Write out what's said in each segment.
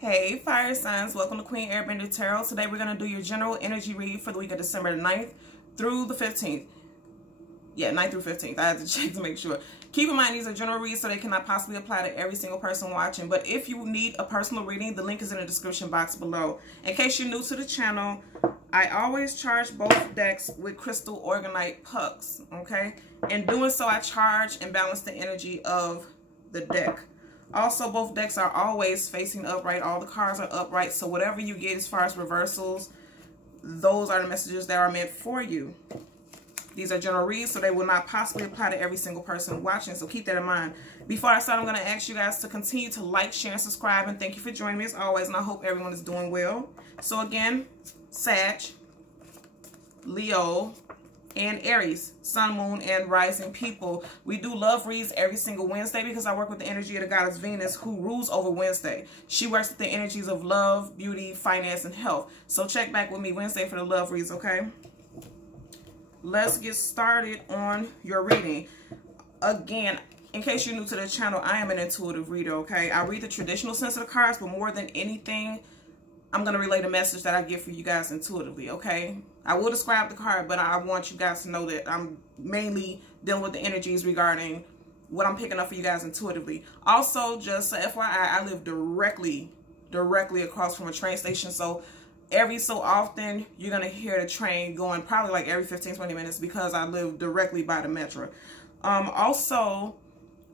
Hey fire signs, welcome to Queen Airbender Tarot. Today we're going to do your general energy read for the week of December 9th through the 15th. Yeah, 9th through 15th. I had to check to make sure. Keep in mind these are general reads, so they cannot possibly apply to every single person watching. But if you need a personal reading, the link is in the description box below. In case you're new to the channel, I always charge both decks with crystal organite pucks, okay? In doing so, I charge and balance the energy of the deck. Also, both decks are always facing upright. All the cards are upright. So whatever you get as far as reversals, those are the messages that are meant for you. These are general reads, so they will not possibly apply to every single person watching. So keep that in mind. Before I start, I'm going to ask you guys to continue to like, share, and subscribe. And thank you for joining me as always. And I hope everyone is doing well. So again, Sag, Leo, and Aries, Sun, Moon, and Rising people. We do love reads every single Wednesday because I work with the energy of the goddess Venus, who rules over Wednesday. She works with the energies of love, beauty, finance, and health. So check back with me Wednesday for the love reads, okay? Let's get started on your reading. Again, in case you're new to the channel, I am an intuitive reader, okay? I read the traditional sense of the cards, but more than anything, I'm going to relay the message that I get for you guys intuitively, okay? I will describe the card, but I want you guys to know that I'm mainly dealing with the energies regarding what I'm picking up for you guys intuitively. Also, just FYI, I live directly across from a train station, so every so often you're going to hear the train going probably like every 15-20 minutes because I live directly by the metro. Also,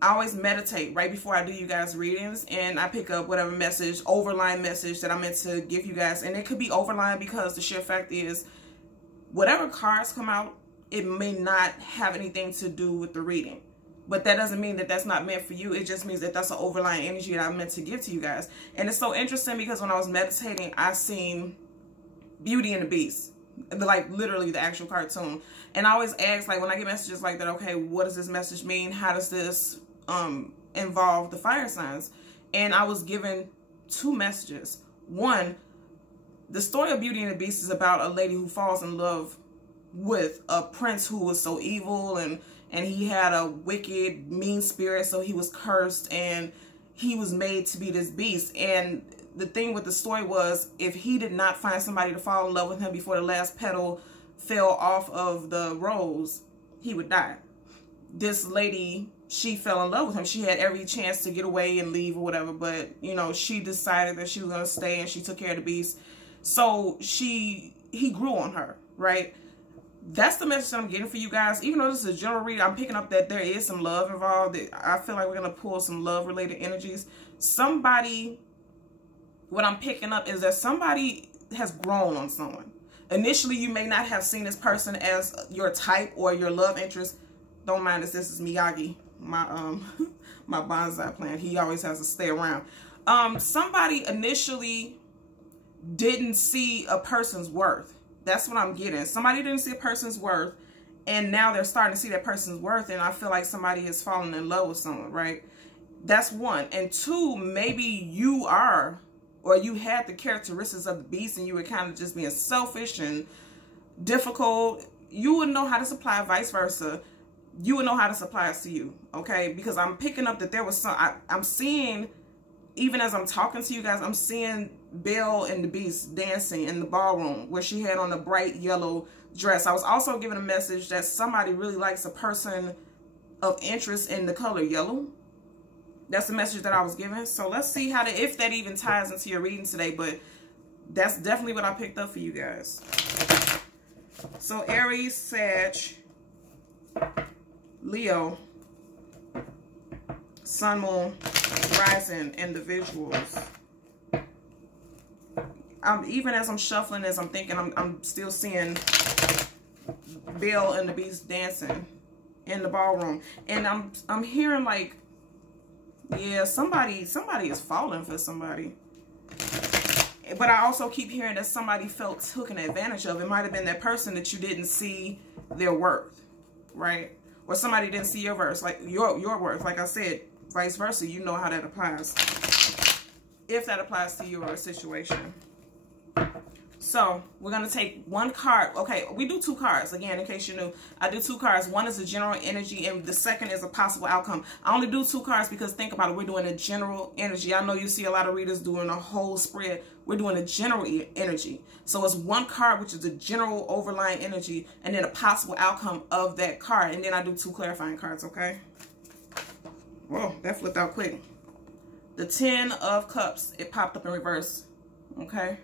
I always meditate right before I do you guys readings, and I pick up whatever message, overline message that I'm meant to give you guys. And it could be overline because the sheer fact is whatever cards come out, it may not have anything to do with the reading. But that doesn't mean that that's not meant for you. It just means that that's an overlying energy that I'm meant to give to you guys. And it's so interesting because when I was meditating, I seen Beauty and the Beast. Like literally the actual cartoon. And I always ask, like when I get messages like that, okay, what does this message mean? How does this involve the fire signs? And I was given two messages. One, the story of Beauty and the Beast is about a lady who falls in love with a prince who was so evil, and he had a wicked, mean spirit, so he was cursed and he was made to be this beast. And the thing with the story was, if he did not find somebody to fall in love with him before the last petal fell off of the rose, he would die. This lady, she fell in love with him. She had every chance to get away and leave or whatever, but you know, she decided that she was going to stay, and she took care of the beast. So he grew on her, right? That's the message that I'm getting for you guys. Even though this is a general read, I'm picking up that there is some love involved. I feel like we're going to pull some love related energies. Somebody, what I'm picking up is that somebody has grown on someone. Initially, you may not have seen this person as your type or your love interest. Don't mind this is Miyagi, my my bonsai plant. He always has to stay around. Somebody initially didn't see a person's worth. That's what I'm getting. Somebody didn't see a person's worth, and now they're starting to see that person's worth, and I feel like somebody has fallen in love with someone, right? That's one. And two, maybe you are, or you had the characteristics of the beast, and you were kind of just being selfish and difficult. You would know how to supply, vice versa. You would know how to supply it to you, okay? Because I'm picking up that there was some, I'm seeing, even as I'm talking to you guys, I'm seeing Belle and the Beast dancing in the ballroom where she had on a bright yellow dress. I was also given a message that somebody really likes a person of interest in the color yellow. That's the message that I was given. So let's see how if that even ties into your reading today, but that's definitely what I picked up for you guys. So Aries, Sag, Leo, Sun, Moon, Rising individuals. Even as I'm shuffling, as I'm thinking, I'm still seeing Belle and the Beast dancing in the ballroom, and I'm hearing like, yeah, somebody is falling for somebody. But I also keep hearing that somebody felt taken advantage of. It might have been that person that you didn't see their worth, right? Or somebody didn't see your worth, like your worth. Like I said, vice versa. You know how that applies. If that applies to your situation. So we're going to take one card. Okay, we do 2 cards. Again, in case you're new, I do 2 cards. One is the general energy, and the second is a possible outcome. I only do 2 cards because think about it. We're doing a general energy. I know you see a lot of readers doing a whole spread. We're doing a general energy. So it's 1 card, which is the general overlying energy, and then a possible outcome of that card. And then I do 2 clarifying cards, okay? Whoa, that flipped out quick. The 10 of Cups, it popped up in reverse, okay?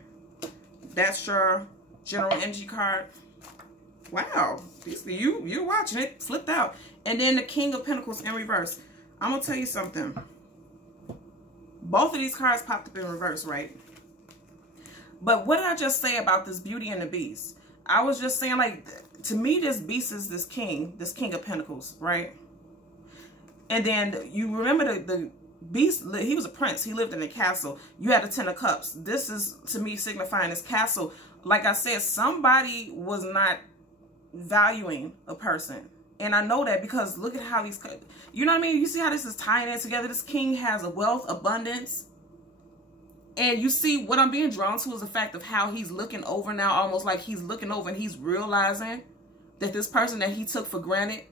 That's your general energy card. Wow, you're watching it, flipped out. And then the King of Pentacles in reverse. I'm gonna tell you something. Both of these cards popped up in reverse, right? But what did I just say about this Beauty and the Beast? I was just saying, like, to me, this Beast is this King of Pentacles, right? And then you remember the Beast, he was a prince. He lived in a castle. You had the 10 of Cups. This is, to me, signifying this castle. Like I said, somebody was not valuing a person. And I know that because look at how these, you know what I mean? You see how this is tying in together? This king has a wealth, abundance. And you see what I'm being drawn to is the fact of how he's looking over now, almost like he's looking over and he's realizing that this person that he took for granted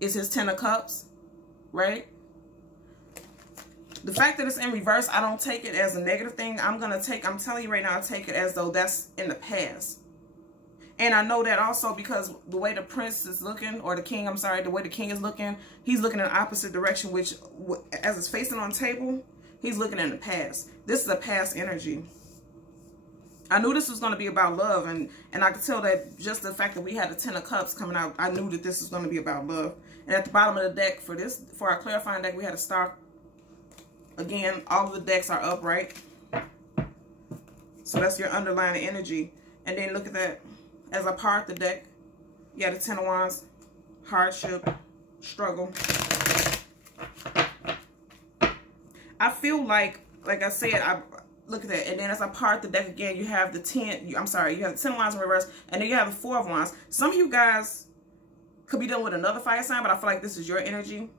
is his 10 of Cups, right? The fact that it's in reverse, I don't take it as a negative thing. I'm telling you right now, I take it as though that's in the past. And I know that also because the way the prince is looking, or the king, I'm sorry, the way the king is looking, he's looking in the opposite direction, which as it's facing on the table, he's looking in the past. This is a past energy. I knew this was going to be about love, and I could tell that just the fact that we had the 10 of Cups coming out, I knew that this was going to be about love. And at the bottom of the deck for our clarifying deck, we had a star. Again, all of the decks are up, right? So that's your underlying energy. And then look at that. As I part the deck, you have the 10 of Wands, hardship, struggle. I feel like I said, look at that. And then as I part the deck again, you have the 10, you have the 10 of Wands in reverse, and then you have the 4 of Wands. Some of you guys could be dealing with another fire sign, but I feel like this is your energy.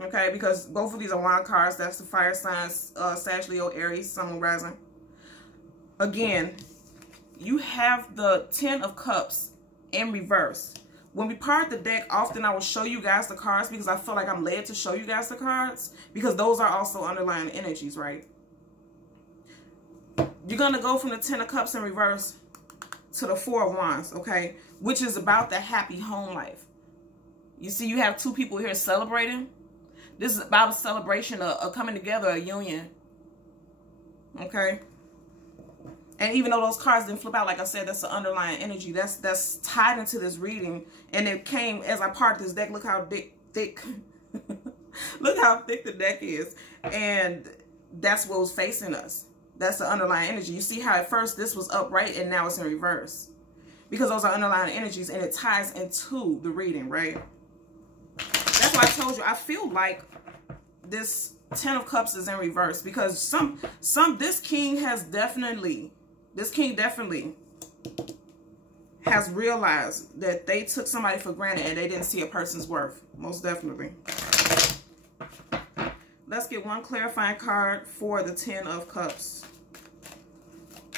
Okay, because both of these are wand cards. That's the fire signs, Sag, Leo, Aries, Sun, Moon, Rising. Again, you have the 10 of Cups in reverse. When we part the deck, often I will show you guys the cards because I feel like I'm led to show you guys the cards because those are also underlying energies, right? You're going to go from the 10 of Cups in reverse to the 4 of Wands, okay? Which is about the happy home life. You see, you have 2 people here celebrating. This is about a celebration, a coming together, a union. Okay? And even though those cards didn't flip out, like I said, that's the underlying energy. That's tied into this reading. And it came, as I parted this deck, look how thick. Look how thick the deck is. And that's what was facing us. That's the underlying energy. You see how at first this was upright and now it's in reverse. Because those are underlying energies and it ties into the reading, right? That's why I told you, I feel like this 10 of Cups is in reverse because this king definitely has realized that they took somebody for granted and they didn't see a person's worth. Most definitely. Let's get one clarifying card for the 10 of Cups.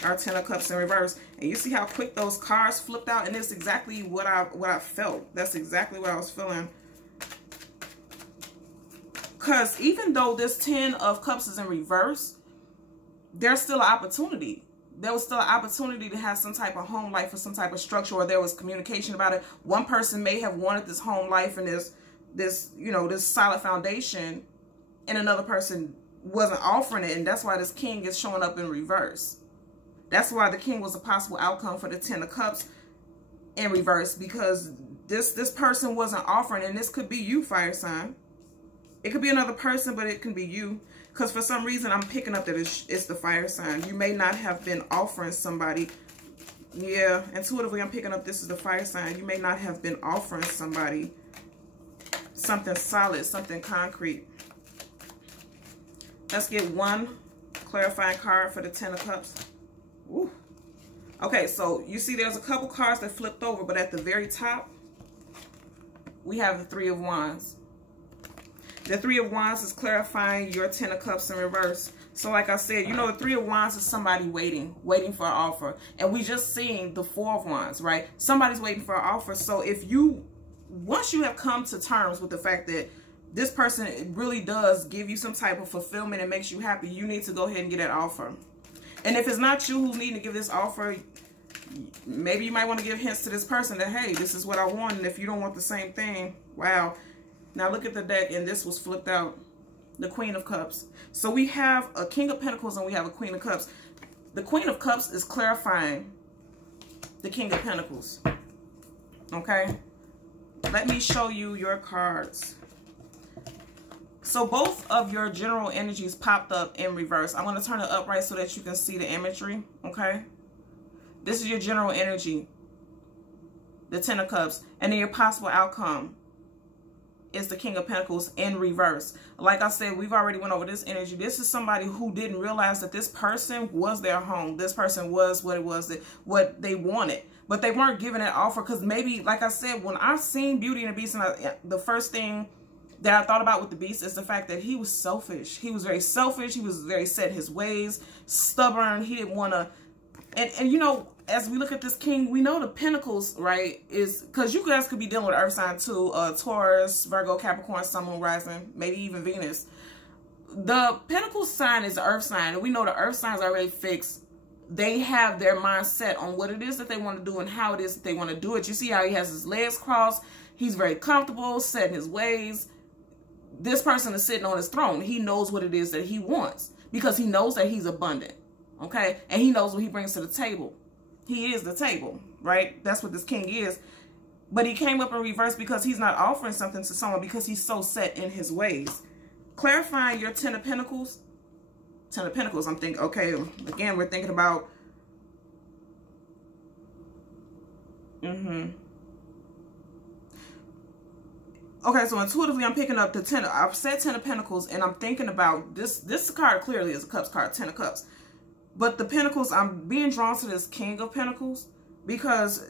Our 10 of Cups in reverse. And you see how quick those cards flipped out, and it's exactly what I felt. That's exactly what I was feeling. Because even though this 10 of Cups is in reverse, there's still an opportunity. There was still an opportunity to have some type of home life or some type of structure, or there was communication about it. One person may have wanted this home life and this solid foundation, and another person wasn't offering it, and that's why this king is showing up in reverse. That's why the king was a possible outcome for the 10 of Cups in reverse, because this person wasn't offering, and this could be you, fire sign. It could be another person, but it can be you. Because for some reason, I'm picking up that it's the fire sign. You may not have been offering somebody. Yeah, intuitively, I'm picking up this is the fire sign. You may not have been offering somebody something solid, something concrete. Let's get one clarifying card for the 10 of Cups. Woo. Okay, so you see there's a couple cards that flipped over, but at the very top, we have the 3 of Wands. The Three of Wands is clarifying your Ten of Cups in reverse. So like I said, you know, the Three of Wands is somebody waiting for an offer. And we just seen the Four of Wands, right? Somebody's waiting for an offer. So if you, once you have come to terms with the fact that this person really does give you some type of fulfillment and makes you happy, you need to go ahead and get that offer. And if it's not you who's needing to give this offer, maybe you might want to give hints to this person that, hey, this is what I want. And if you don't want the same thing, wow. Now look at the deck, and this was flipped out. The Queen of Cups. So we have a King of Pentacles and we have a Queen of Cups. The Queen of Cups is clarifying the King of Pentacles. Okay? Let me show you your cards. So both of your general energies popped up in reverse. I'm going to turn it upright so that you can see the imagery. Okay? This is your general energy. The Ten of Cups. And then your possible outcome is the King of Pentacles in reverse. Like I said, we've already went over this energy. This is somebody who didn't realize that this person was their home. This person was what it was, what they wanted. But they weren't given an offer because maybe, like I said, when I've seen Beauty and the Beast, and the first thing that I thought about with the Beast is the fact that he was selfish. He was very selfish. He was very set in his ways, stubborn. He didn't want to, and you know, as we look at this king, we know the Pentacles, right, is, because you guys could be dealing with earth sign too, Taurus, Virgo, Capricorn, Sun, Moon, Rising, maybe even Venus. The Pentacles sign is the earth sign, and we know the earth signs are already fixed. They have their mind set on what it is that they want to do and how it is that they want to do it. You see how he has his legs crossed. He's very comfortable, set in his ways. This person is sitting on his throne. He knows what it is that he wants because he knows that he's abundant, okay? And he knows what he brings to the table. He is the table, right? That's what this king is. But he came up in reverse because he's not offering something to someone because he's so set in his ways. Clarifying your Ten of Pentacles. Ten of Pentacles, I'm thinking, okay, again, we're thinking about... Okay, so intuitively, I'm picking up the Ten. I've said Ten of Pentacles, and I'm thinking about this. This card clearly is a Cups card, Ten of Cups. But the Pentacles, I'm being drawn to this King of Pentacles because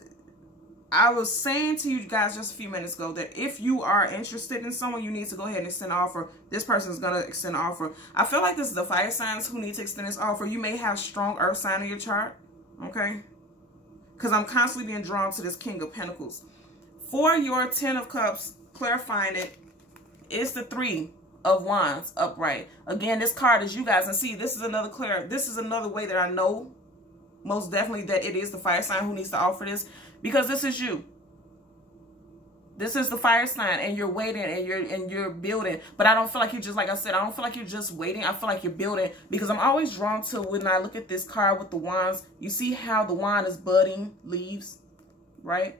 I was saying to you guys just a few minutes ago that if you are interested in someone, you need to go ahead and extend an offer. This person is going to extend an offer. I feel like this is the fire signs who need to extend this offer. You may have strong earth sign in your chart, okay? Because I'm constantly being drawn to this King of Pentacles. For your Ten of Cups, clarifying it, it's the Three of Wands upright. Again, this card is you guys, and see, this is another way that I know most definitely that it is the fire sign who needs to offer this, because this is you. This is the fire sign, and you're waiting, and you're building. But I don't feel like you're just, like I said, I don't feel like you're just waiting. I feel like you're building, because I'm always drawn to, when I look at this card with the wands, you see how the wand is budding leaves, right?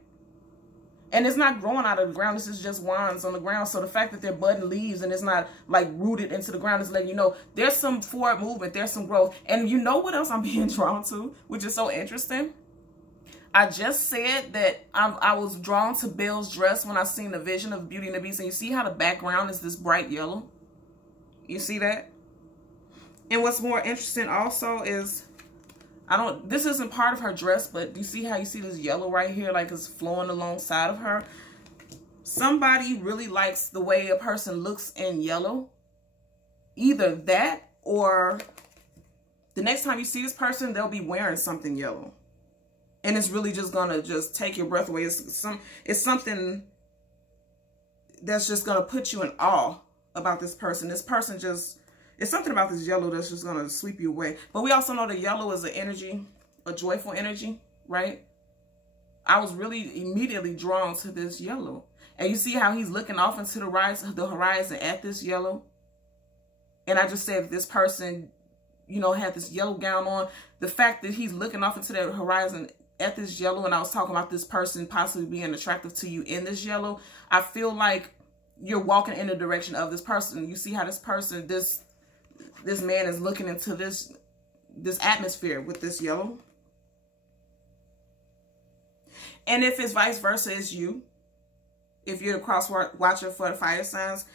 And it's not growing out of the ground. This is just wands on the ground. So the fact that they're budding leaves and it's not like rooted into the ground is letting you know there's some forward movement. There's some growth. And you know what else I'm being drawn to, which is so interesting? I just said that I was drawn to Belle's dress when I seen the vision of Beauty and the Beast. And you see how the background is this bright yellow? You see that? And what's more interesting also is, this isn't part of her dress, but you see how you see this yellow right here, like it's flowing alongside of her. Somebody really likes the way a person looks in yellow. Either that, or the next time you see this person, they'll be wearing something yellow. And it's really just gonna just take your breath away. It's something that's just gonna put you in awe about this person. This person just... It's something about this yellow that's just going to sweep you away. But we also know that yellow is an energy, a joyful energy, right? I was really immediately drawn to this yellow. And you see how he's looking off into the horizon at this yellow? And I just said this person, you know, had this yellow gown on. The fact that he's looking off into the horizon at this yellow, and I was talking about this person possibly being attractive to you in this yellow, I feel like you're walking in the direction of this person. You see how this person, this man is looking into this atmosphere with this yellow. And if it's vice versa, it's you. If you're the cross watcher for the fire signs,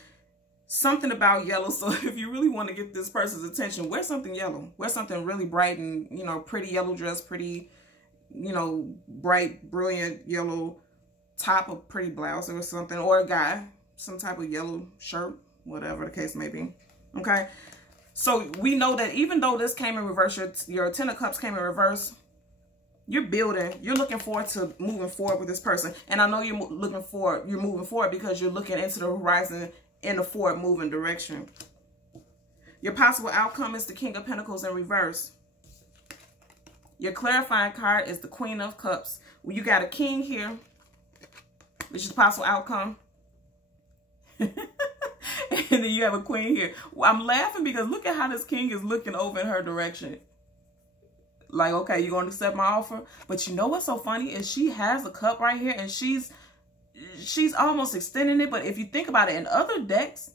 something about yellow. So if you really want to get this person's attention, wear something yellow. Wear something really bright and, you know, pretty yellow dress, pretty, you know, bright, brilliant yellow top, a pretty blouse or something, or a guy, some type of yellow shirt, whatever the case may be. Okay. So we know that even though this came in reverse, your 10 of Cups came in reverse, you're building, you're looking forward to moving forward with this person. And I know you're moving forward because you're looking into the horizon in a forward moving direction. Your possible outcome is the King of Pentacles in reverse. Your clarifying card is the Queen of Cups. Well, you got a king here, which is the possible outcome. And then you have a queen here. Well, I'm laughing because look at how this king is looking over in her direction. Like, okay, you're going to accept my offer? But you know what's so funny is she has a cup right here and she's almost extending it. But if you think about it, in other decks,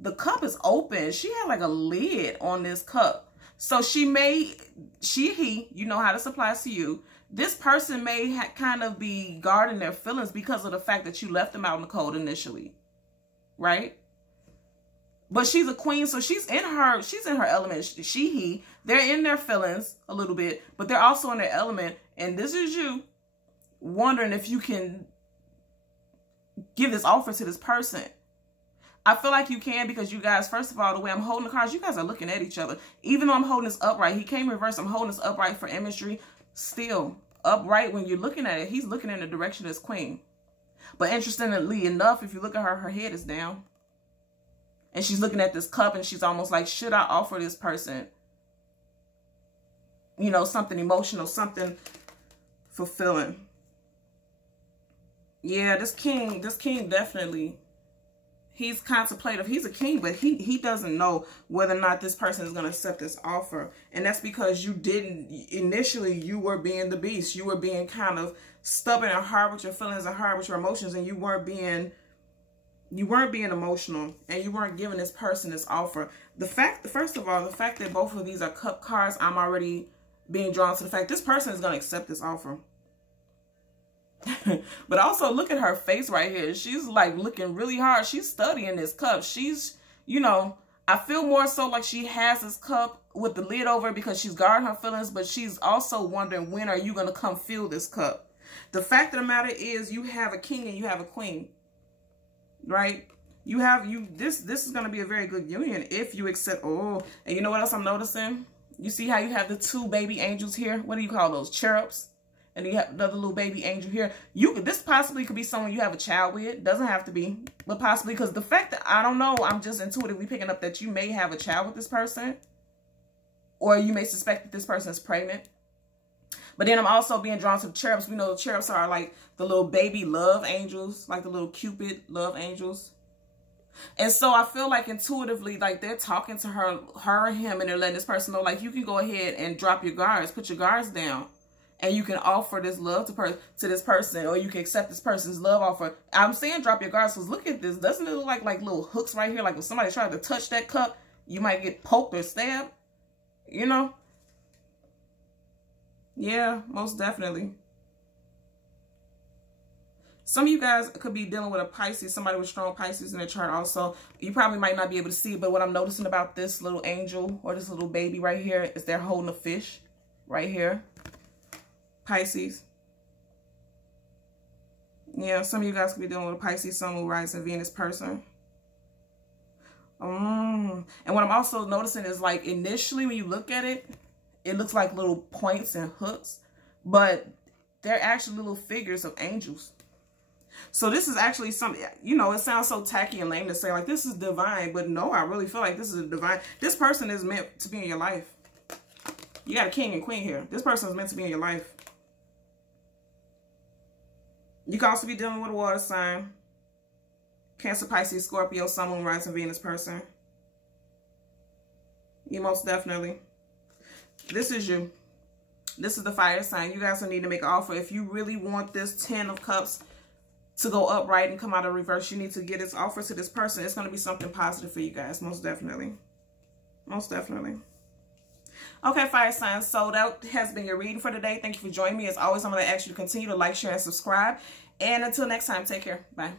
the cup is open. She had like a lid on this cup. So he, you know how this applies to you. This person may kind of be guarding their feelings because of the fact that you left them out in the cold initially. Right? But she's a queen, so she's in her element. He, they're in their feelings a little bit, but they're also in their element. And this is you wondering if you can give this offer to this person. I feel like you can because you guys, first of all, the way I'm holding the cards, you guys are looking at each other. Even though I'm holding this upright, he came reverse. I'm holding this upright for imagery. Still, upright, when you're looking at it, he's looking in the direction of his queen. But interestingly enough, if you look at her head is down. And she's looking at this cup and she's almost like, should I offer this person, you know, something emotional, something fulfilling? Yeah, this king definitely, he's contemplative. He's a king, but he doesn't know whether or not this person is going to accept this offer. And that's because you didn't, initially you were being the beast. You were being kind of stubborn and hard with your feelings and hard with your emotions, and you weren't being emotional, and you weren't giving this person this offer. First of all, the fact that both of these are cup cards, I'm already being drawn to the fact this person is going to accept this offer. But also look at her face right here. She's like looking really hard. She's studying this cup. She's, you know, I feel more so like she has this cup with the lid over because she's guarding her feelings, but she's also wondering, when are you going to come fill this cup? The fact of the matter is you have a king and you have a queen. Right? This is going to be a very good union if you accept. Oh, and you know what else I'm noticing? You see how you have the two baby angels here? What do you call those? Cherubs. And you have another little baby angel here. This possibly could be someone you have a child with. Doesn't have to be, but possibly, because the fact that, I don't know, I'm just intuitively picking up that you may have a child with this person, or you may suspect that this person is pregnant. But then I'm also being drawn to the cherubs. We know the cherubs are like the little baby love angels, like the little Cupid love angels. And so I feel like intuitively, like they're talking to her or him, and they're letting this person know, like, you can go ahead and drop your guards, put your guards down, and you can offer this love to this person, or you can accept this person's love offer. I'm saying drop your guards because look at this. Doesn't it look like little hooks right here? Like if somebody tried to touch that cup, you might get poked or stabbed, you know? Yeah, most definitely. Some of you guys could be dealing with a Pisces, somebody with strong Pisces in their chart also. You probably might not be able to see it, but what I'm noticing about this little angel or this little baby right here is they're holding a fish right here. Pisces. Yeah, some of you guys could be dealing with a Pisces, Sun, Moon, Rising, Venus person. And what I'm also noticing is, like, initially when you look at it, it looks like little points and hooks, but they're actually little figures of angels. So this is actually something, you know, it sounds so tacky and lame to say, like, this is divine, but no, I really feel like this is a divine. This person is meant to be in your life. You got a king and queen here. This person is meant to be in your life. You can also be dealing with a water sign. Cancer, Pisces, Scorpio, Sun, Moon, Rising, Venus person. You most definitely. This is you. This is the fire sign. You guys will need to make an offer. If you really want this 10 of Cups to go upright and come out of reverse, you need to get this offer to this person. It's going to be something positive for you guys. Most definitely. Most definitely. Okay, fire signs. So that has been your reading for today. Thank you for joining me. As always, I'm going to ask you to continue to like, share, and subscribe. And until next time, take care. Bye.